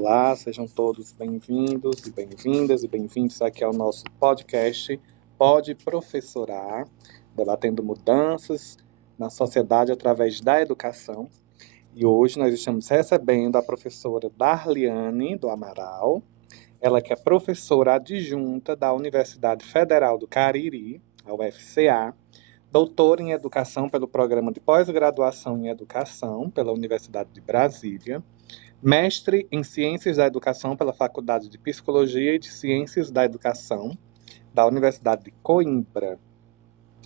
Olá, sejam todos bem-vindos e bem-vindas e bem-vindos aqui ao nosso podcast Pode Professorar, debatendo mudanças na sociedade através da educação. E hoje nós estamos recebendo a professora Darliane do Amaral, ela que é professora adjunta da Universidade Federal do Cariri, a UFCA, doutora em Educação pelo Programa de Pós-Graduação em Educação pela Universidade de Brasília, mestre em Ciências da Educação pela Faculdade de Psicologia e de Ciências da Educação da Universidade de Coimbra.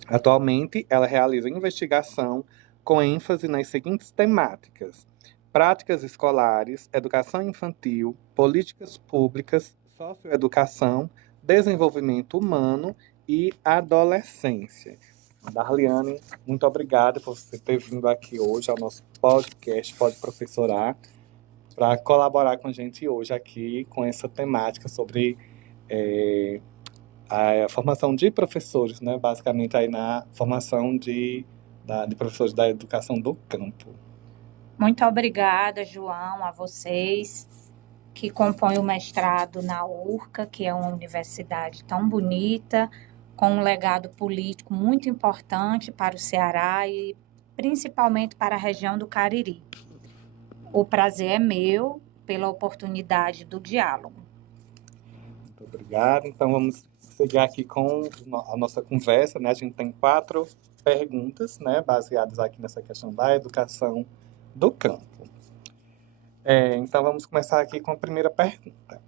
Atualmente, ela realiza investigação com ênfase nas seguintes temáticas: práticas escolares, educação infantil, políticas públicas, socioeducação, desenvolvimento humano e adolescência. Darliane, muito obrigada por você ter vindo aqui hoje ao nosso podcast Pode Professorar, para colaborar com a gente hoje aqui com essa temática sobre a formação de professores, né? Basicamente aí na formação de professores da educação do campo. Muito obrigada, João, a vocês que compõem o mestrado na URCA, que é uma universidade tão bonita, com um legado político muito importante para o Ceará e principalmente para a região do Cariri. O prazer é meu pela oportunidade do diálogo. Muito obrigado. Então vamos seguir aqui com a nossa conversa, né? A gente tem 4 perguntas, né, baseadas aqui nessa questão da educação do campo. Então vamos começar aqui com a primeira pergunta.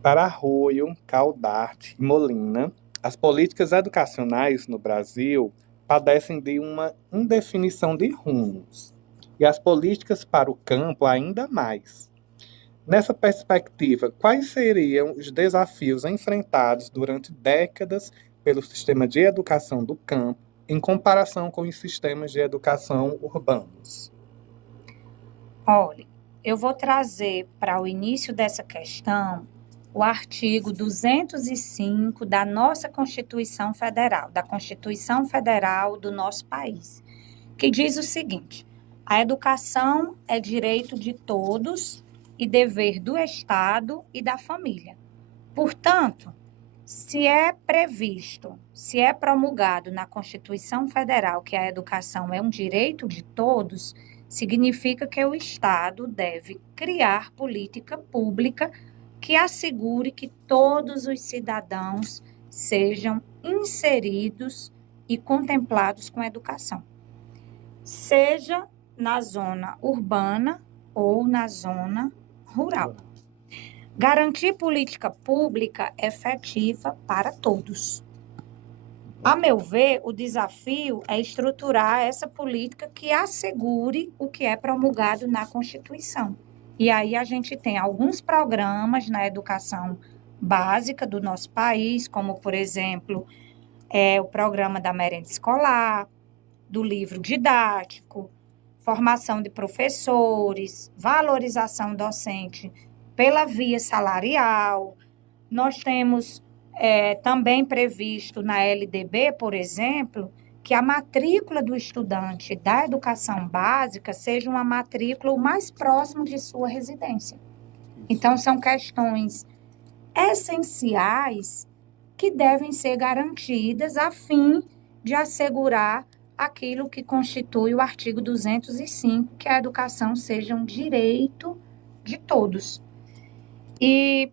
Para Arroio, Caldarte e Molina, as políticas educacionais no Brasil padecem de uma indefinição de rumos, e as políticas para o campo ainda mais. Nessa perspectiva, quais seriam os desafios enfrentados durante décadas pelo sistema de educação do campo em comparação com os sistemas de educação urbanos? Olha, eu vou trazer para o início dessa questão o artigo 205 da nossa Constituição Federal, da Constituição Federal do nosso país, que diz o seguinte: a educação é direito de todos e dever do Estado e da família. Portanto, se é previsto, se é promulgado na Constituição Federal que a educação é um direito de todos, significa que o Estado deve criar política pública que assegure que todos os cidadãos sejam inseridos e contemplados com a educação, seja na zona urbana ou na zona rural. Garantir política pública efetiva para todos. A meu ver, o desafio é estruturar essa política que assegure o que é promulgado na Constituição. E aí a gente tem alguns programas na educação básica do nosso país, como, por exemplo, o programa da merenda escolar, do livro didático, formação de professores, valorização docente pela via salarial. Nós temos também previsto na LDB, por exemplo, que a matrícula do estudante da educação básica seja uma matrícula o mais próximo de sua residência. Então, são questões essenciais que devem ser garantidas a fim de assegurar aquilo que constitui o artigo 205, que a educação seja um direito de todos. E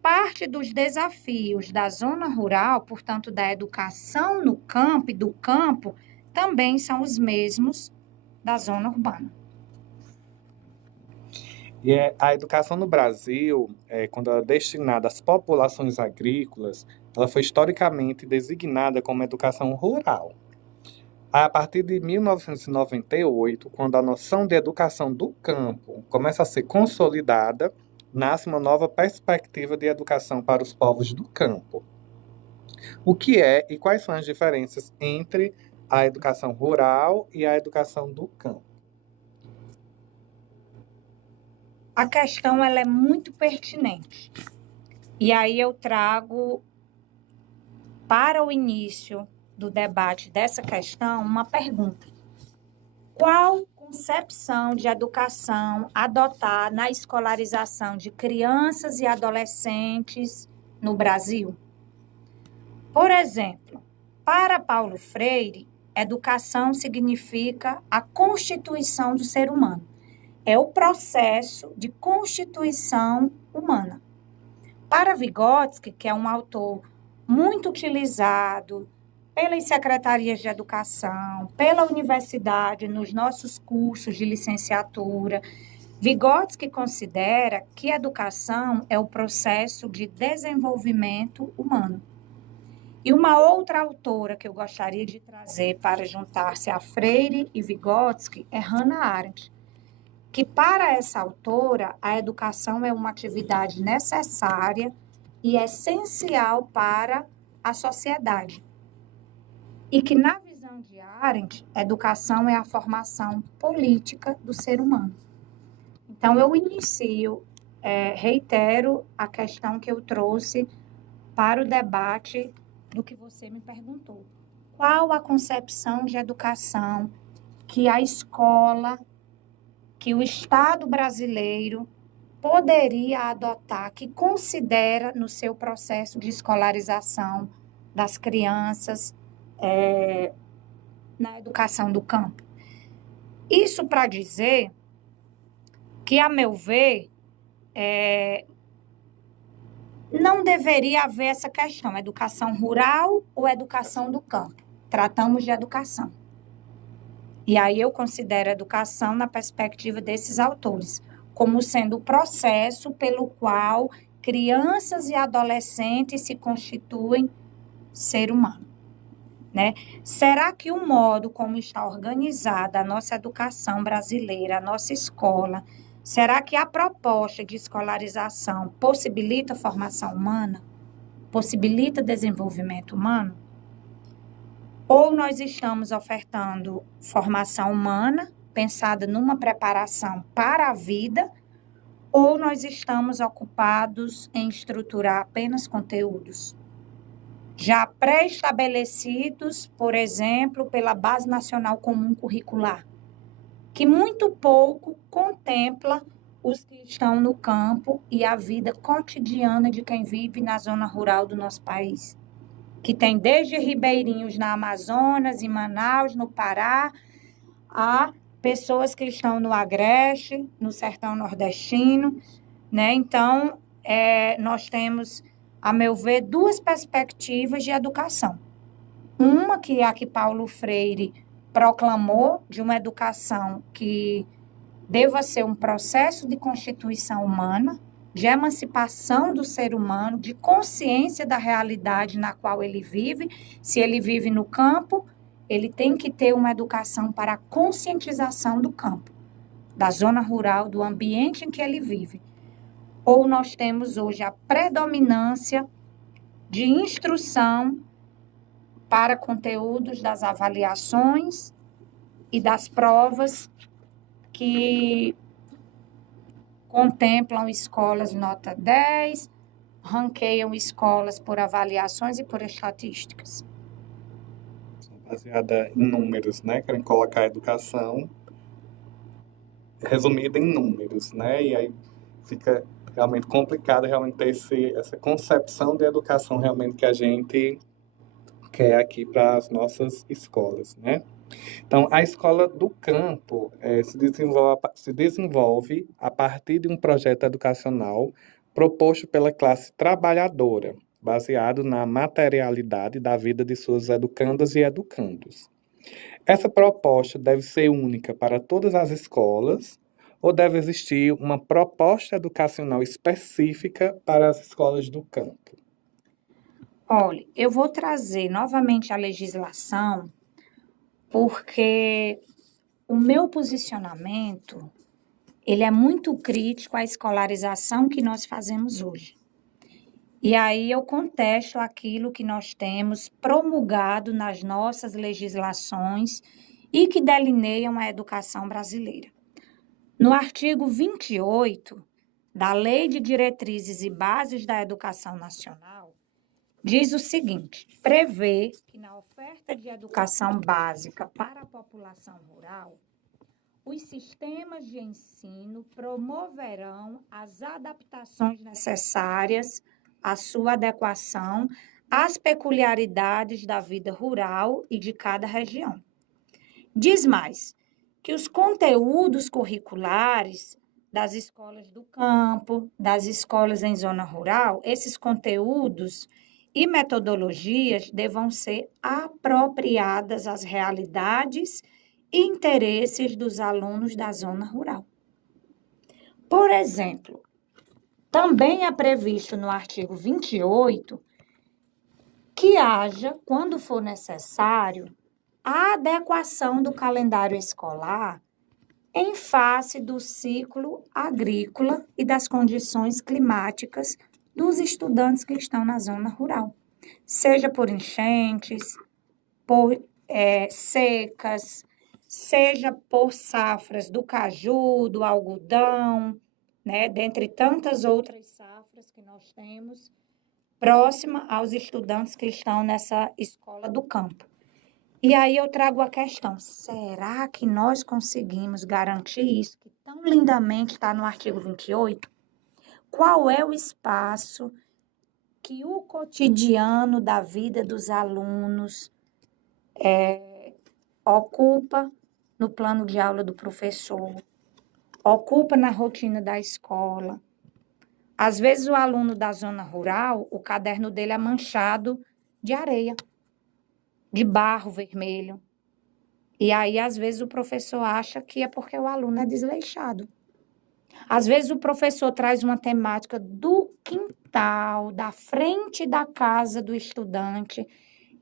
parte dos desafios da zona rural, portanto, da educação no campo e do campo, também são os mesmos da zona urbana. E a educação no Brasil, quando ela é destinada às populações agrícolas, ela foi historicamente designada como educação rural. A partir de 1998, quando a noção de educação do campo começa a ser consolidada, nasce uma nova perspectiva de educação para os povos do campo. O que é e quais são as diferenças entre a educação rural e a educação do campo? A questão ela é muito pertinente. E aí eu trago para o início do debate dessa questão uma pergunta: qual concepção de educação adotar na escolarização de crianças e adolescentes no Brasil? Por exemplo, para Paulo Freire, educação significa a constituição do ser humano. É o processo de constituição humana. Para Vygotsky, que é um autor muito utilizado pelas secretarias de educação, pela universidade, nos nossos cursos de licenciatura, Vygotsky considera que educação é o processo de desenvolvimento humano. E uma outra autora que eu gostaria de trazer para juntar-se a Freire e Vygotsky é Hannah Arendt, que para essa autora a educação é uma atividade necessária e essencial para a sociedade. E que, na visão de Arendt, educação é a formação política do ser humano. Então, eu reitero a questão que eu trouxe para o debate do que você me perguntou. Qual a concepção de educação que a escola, que o Estado brasileiro poderia adotar, que considera no seu processo de escolarização das crianças, na educação do campo? Isso para dizer que, a meu ver, não deveria haver essa questão, educação rural ou educação do campo. Tratamos de educação. E aí eu considero a educação, na perspectiva desses autores, como sendo o processo pelo qual crianças e adolescentes se constituem ser humano. Né? Será que o modo como está organizada a nossa educação brasileira, a nossa escola, será que a proposta de escolarização possibilita formação humana? Possibilita desenvolvimento humano? Ou nós estamos ofertando formação humana, pensada numa preparação para a vida, ou nós estamos ocupados em estruturar apenas conteúdos já pré-estabelecidos, por exemplo, pela Base Nacional Comum Curricular, que muito pouco contempla os que estão no campo e a vida cotidiana de quem vive na zona rural do nosso país, que tem desde ribeirinhos na Amazonas, em Manaus, no Pará, a pessoas que estão no Agreste, no sertão nordestino, né? Então, nós temos, a meu ver, duas perspectivas de educação. Uma que é a que Paulo Freire proclamou, de uma educação que deva ser um processo de constituição humana, de emancipação do ser humano, de consciência da realidade na qual ele vive. Se ele vive no campo, ele tem que ter uma educação para a conscientização do campo, da zona rural, do ambiente em que ele vive. Ou nós temos hoje a predominância de instrução para conteúdos das avaliações e das provas que contemplam escolas nota 10, ranqueiam escolas por avaliações e por estatísticas. Baseada em números, né? Querem colocar a educação resumida em números, né? E aí fica realmente complicado realmente ter essa concepção de educação realmente que a gente quer aqui para as nossas escolas, né? Então, a escola do campo se desenvolve a partir de um projeto educacional proposto pela classe trabalhadora, baseado na materialidade da vida de suas educandas e educandos. Essa proposta deve ser única para todas as escolas ou deve existir uma proposta educacional específica para as escolas do campo? Olha, eu vou trazer novamente a legislação, porque o meu posicionamento, ele é muito crítico à escolarização que nós fazemos hoje. E aí eu contesto aquilo que nós temos promulgado nas nossas legislações e que delineiam a educação brasileira. No artigo 28 da Lei de Diretrizes e Bases da Educação Nacional, diz o seguinte: prevê que na oferta de educação básica para a população rural, os sistemas de ensino promoverão as adaptações necessárias à sua adequação às peculiaridades da vida rural e de cada região. Diz mais, que os conteúdos curriculares das escolas do campo, das escolas em zona rural, esses conteúdos e metodologias devam ser apropriadas às realidades e interesses dos alunos da zona rural. Por exemplo, também é previsto no artigo 28 que haja, quando for necessário, a adequação do calendário escolar em face do ciclo agrícola e das condições climáticas dos estudantes que estão na zona rural, seja por enchentes, por secas, seja por safras do caju, do algodão, né, dentre tantas outras safras que nós temos, próxima aos estudantes que estão nessa escola do campo. E aí eu trago a questão, será que nós conseguimos garantir isso, que tão lindamente está no artigo 28? Qual é o espaço que o cotidiano da vida dos alunos ocupa no plano de aula do professor, ocupa na rotina da escola? Às vezes o aluno da zona rural, o caderno dele é manchado de areia, de barro vermelho. E aí, às vezes, o professor acha que é porque o aluno é desleixado. Às vezes, o professor traz uma temática do quintal, da frente da casa do estudante,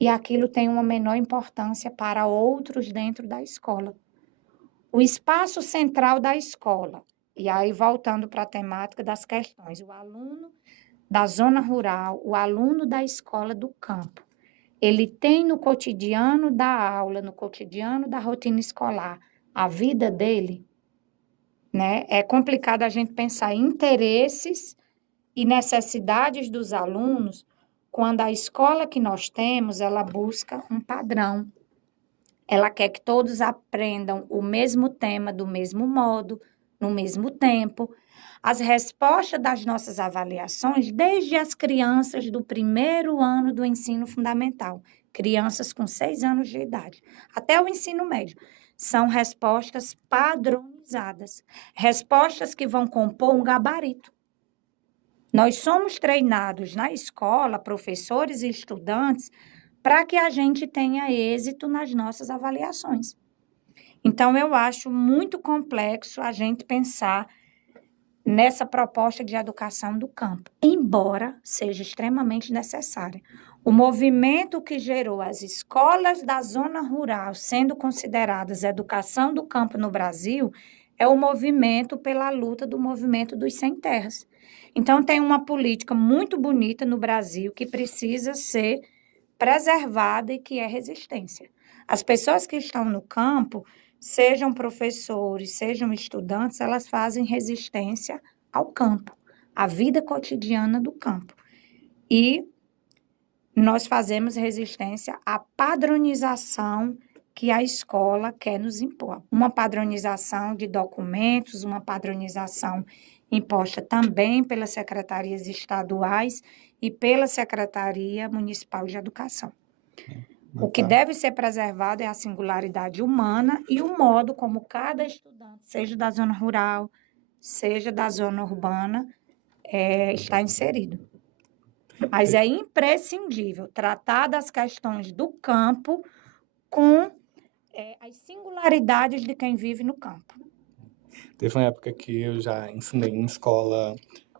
e aquilo tem uma menor importância para outros dentro da escola. O espaço central da escola, e aí voltando para a temática das questões, o aluno da zona rural, o aluno da escola do campo, ele tem no cotidiano da aula, no cotidiano da rotina escolar, a vida dele, né? É complicado a gente pensar em interesses e necessidades dos alunos quando a escola que nós temos, ela busca um padrão. Ela quer que todos aprendam o mesmo tema do mesmo modo, no mesmo tempo. As respostas das nossas avaliações, desde as crianças do primeiro ano do ensino fundamental, crianças com 6 anos de idade, até o ensino médio, são respostas padronizadas, respostas que vão compor um gabarito. Nós somos treinados na escola, professores e estudantes, para que a gente tenha êxito nas nossas avaliações. Então, eu acho muito complexo a gente pensar nessa proposta de educação do campo, embora seja extremamente necessária. O movimento que gerou as escolas da zona rural sendo consideradas educação do campo no Brasil é o movimento pela luta do movimento dos sem terras. Então, tem uma política muito bonita no Brasil que precisa ser preservada e que é resistência. As pessoas que estão no campo, sejam professores, sejam estudantes, elas fazem resistência ao campo, à vida cotidiana do campo. E nós fazemos resistência à padronização que a escola quer nos impor. Uma padronização de documentos, uma padronização imposta também pelas secretarias estaduais e pela Secretaria Municipal de Educação. O que deve ser preservado é a singularidade humana e o modo como cada estudante, seja da zona rural, seja da zona urbana, está inserido. Mas é imprescindível tratar das questões do campo com as singularidades de quem vive no campo. Teve uma época que eu já ensinei em escola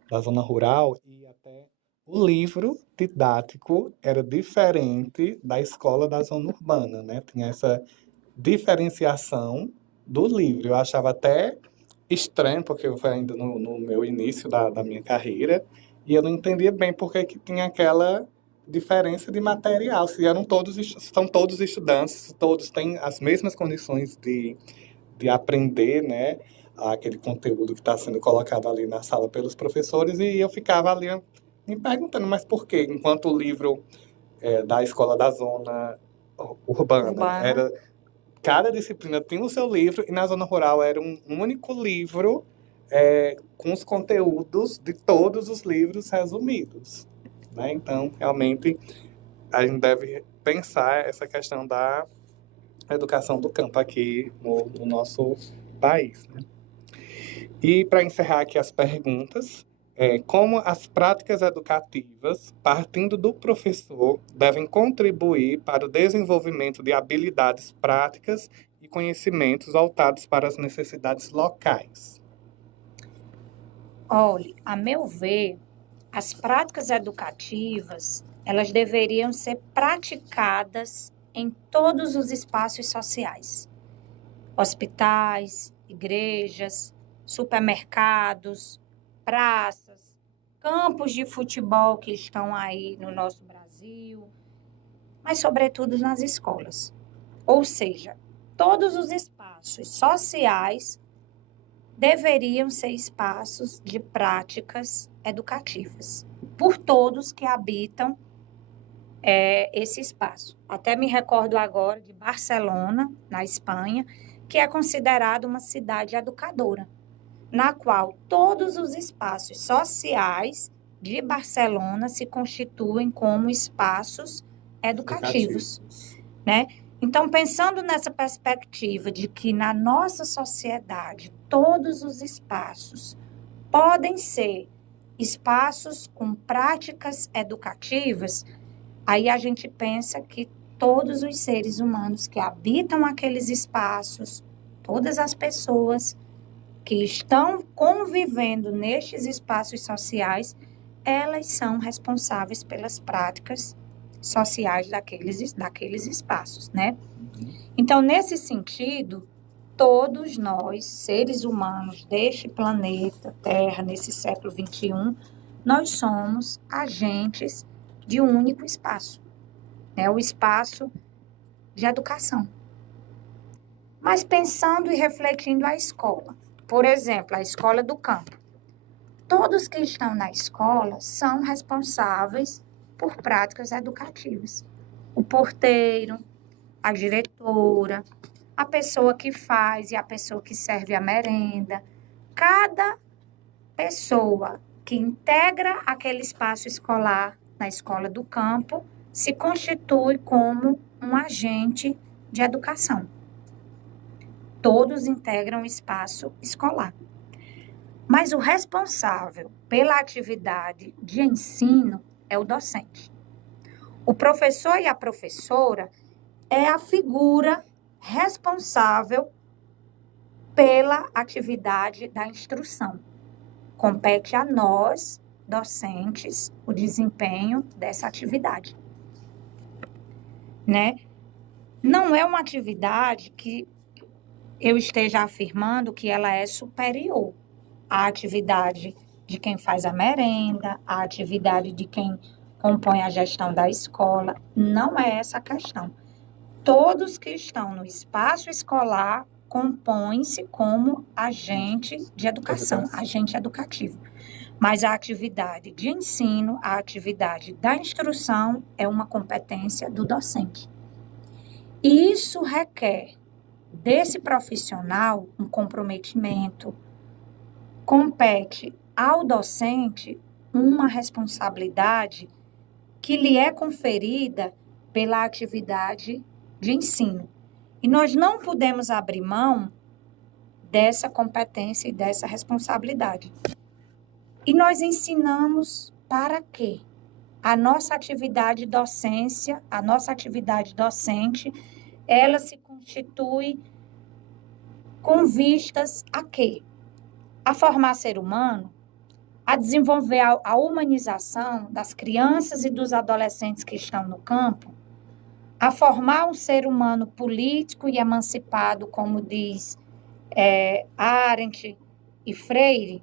da zona rural e até o livro didático era diferente da escola da zona urbana, né? Tinha essa diferenciação do livro. Eu achava até estranho, porque eu fui ainda no meu início da minha carreira, e eu não entendia bem por que tinha aquela diferença de material. Se são todos estudantes, todos têm as mesmas condições de aprender, né? Aquele conteúdo que está sendo colocado ali na sala pelos professores, e eu ficava ali me perguntando, mas por quê? Enquanto o livro da escola da zona urbana era cada disciplina tinha o seu livro, e na zona rural era um único livro com os conteúdos de todos os livros resumidos, né? Então, realmente, a gente deve pensar essa questão da educação do campo aqui no nosso país, né? E para encerrar aqui as perguntas, como as práticas educativas, partindo do professor, devem contribuir para o desenvolvimento de habilidades práticas e conhecimentos voltados para as necessidades locais? Olhe, a meu ver, as práticas educativas, elas deveriam ser praticadas em todos os espaços sociais. Hospitais, igrejas, supermercados, praças, campos de futebol que estão aí no nosso Brasil, mas sobretudo nas escolas. Ou seja, todos os espaços sociais deveriam ser espaços de práticas educativas, por todos que habitam esse espaço. Até me recordo agora de Barcelona, na Espanha, que é considerada uma cidade educadora, na qual todos os espaços sociais de Barcelona se constituem como espaços educativos, né? Então, pensando nessa perspectiva de que na nossa sociedade todos os espaços podem ser espaços com práticas educativas, aí a gente pensa que todos os seres humanos que habitam aqueles espaços, todas as pessoas que estão convivendo nestes espaços sociais, elas são responsáveis pelas práticas sociais daqueles espaços, né? Então, nesse sentido, todos nós, seres humanos deste planeta Terra, nesse século XXI, nós somos agentes de um único espaço, né? O espaço de educação. Mas pensando e refletindo a escola, por exemplo, a escola do campo. Todos que estão na escola são responsáveis por práticas educativas. O porteiro, a diretora, a pessoa que faz e a pessoa que serve a merenda. Cada pessoa que integra aquele espaço escolar na escola do campo se constitui como um agente de educação. Todos integram o espaço escolar. Mas o responsável pela atividade de ensino é o docente. O professor e a professora é a figura responsável pela atividade da instrução. Compete a nós, docentes, o desempenho dessa atividade, né? Não é uma atividade que eu esteja afirmando que ela é superior à atividade de quem faz a merenda, à atividade de quem compõe a gestão da escola. Não é essa a questão. Todos que estão no espaço escolar compõem-se como agente de educação, agente educativo. Mas a atividade de ensino, a atividade da instrução é uma competência do docente. E isso requer desse profissional um comprometimento. Compete ao docente uma responsabilidade que lhe é conferida pela atividade de ensino. E nós não podemos abrir mão dessa competência e dessa responsabilidade. E nós ensinamos para quê? A nossa atividade docência, a nossa atividade docente, ela se constitui com vistas a quê? A formar ser humano, a desenvolver a humanização das crianças e dos adolescentes que estão no campo, a formar um ser humano político e emancipado, como diz Arendt e Freire.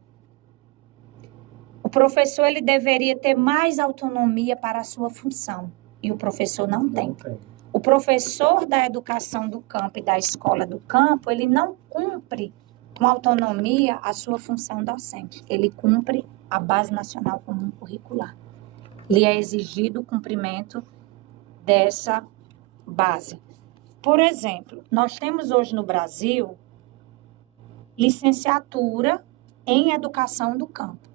O professor ele deveria ter mais autonomia para a sua função, e o professor não tem. O professor da educação do campo e da escola do campo, ele não cumpre com autonomia a sua função docente. Ele cumpre a Base Nacional Comum Curricular. Lhe é exigido o cumprimento dessa base. Por exemplo, nós temos hoje no Brasil licenciatura em educação do campo.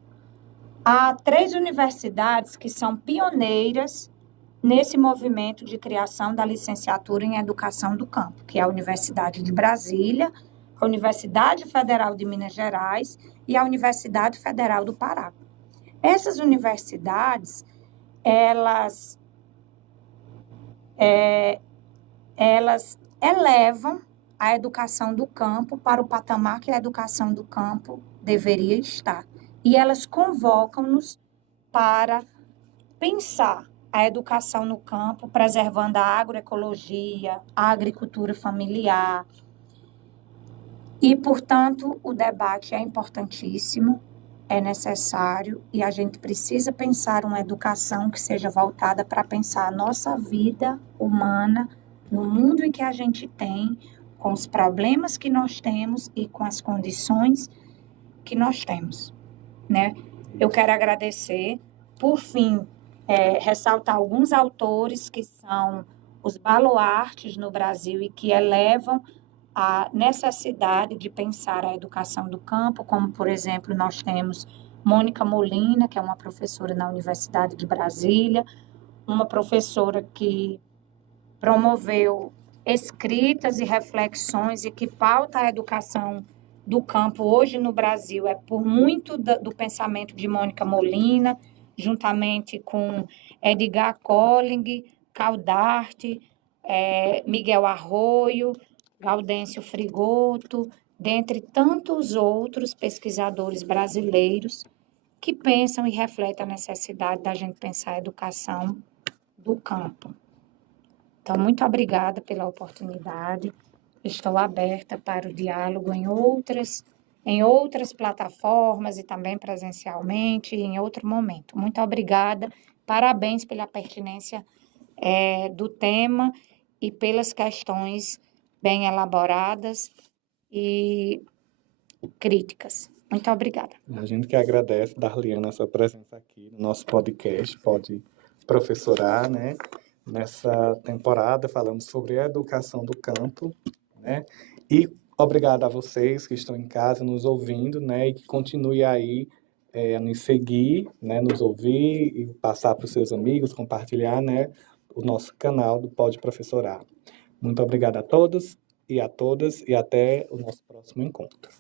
Há 3 universidades que são pioneiras nesse movimento de criação da licenciatura em educação do campo, que é a Universidade de Brasília, a Universidade Federal de Minas Gerais e a Universidade Federal do Pará. Essas universidades, elas elevam a educação do campo para o patamar que a educação do campo deveria estar. E elas convocam-nos para pensar a educação no campo, preservando a agroecologia, a agricultura familiar. E, portanto, o debate é importantíssimo, é necessário, e a gente precisa pensar uma educação que seja voltada para pensar a nossa vida humana no mundo em que a gente tem, com os problemas que nós temos e com as condições que nós temos, né? Eu quero agradecer, por fim, ressaltar alguns autores que são os baluartes no Brasil e que elevam a necessidade de pensar a educação do campo, como, por exemplo, nós temos Mônica Molina, que é uma professora na Universidade de Brasília, uma professora que promoveu escritas e reflexões e que pauta a educação do campo hoje no Brasil. É por muito do pensamento de Mônica Molina, juntamente com Edgar Colling, Caldarte, Miguel Arroio, Gaudêncio Frigoto, dentre tantos outros pesquisadores brasileiros que pensam e refletem a necessidade da gente pensar a educação do campo. Então, muito obrigada pela oportunidade. Estou aberta para o diálogo em outras plataformas e também presencialmente em outro momento. Muito obrigada. Parabéns pela pertinência do tema e pelas questões bem elaboradas e críticas. Muito obrigada. A gente que agradece, Darliana, a sua presença aqui no nosso podcast, Pode Professorar, né? Nessa temporada falamos sobre a educação do campo, né? E obrigado a vocês que estão em casa nos ouvindo, né? E que continue aí a nos seguir, né? Nos ouvir e passar para os seus amigos, compartilhar, né? O nosso canal do Pode Professorar. Muito obrigado a todos e a todas e até o nosso próximo encontro.